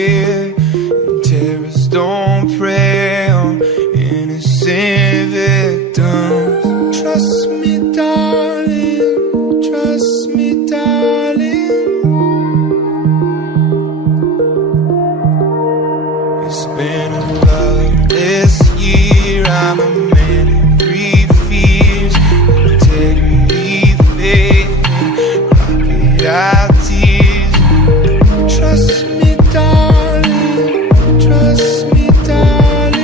forget, and terrorists don't prey on innocent victims. Trust me, darling, trust me, darling. It's been a loveless year. I'm a man of three fears: integrity, faith, and crocodile tears. Trust me, darling, trust me, darling.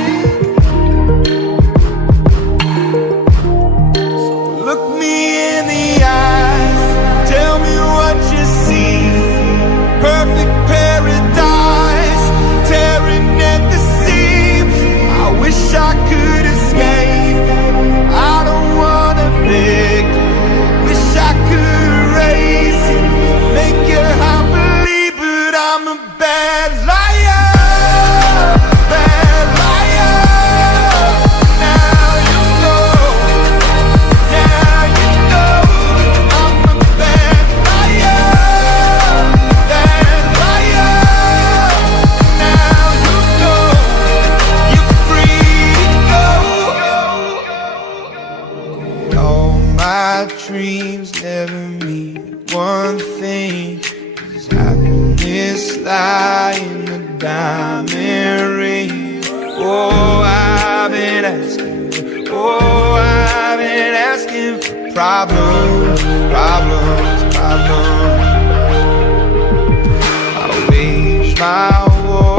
So look me in the eyes, tell me what you see. Perfect paradise, tearing at the seams. I wish I could escape, I don't wanna beg. Wish I could erase it, make your heart believe, but I'm a bad liar, bad liar. Now you know, now you know, I'm a bad liar, bad liar. Now you know, you're free to go. All my dreams never mean one thing. Does happiness lie in the diamond ring? Oh, I've been asking, oh, I've been asking for problems, problems, problems. I wage my war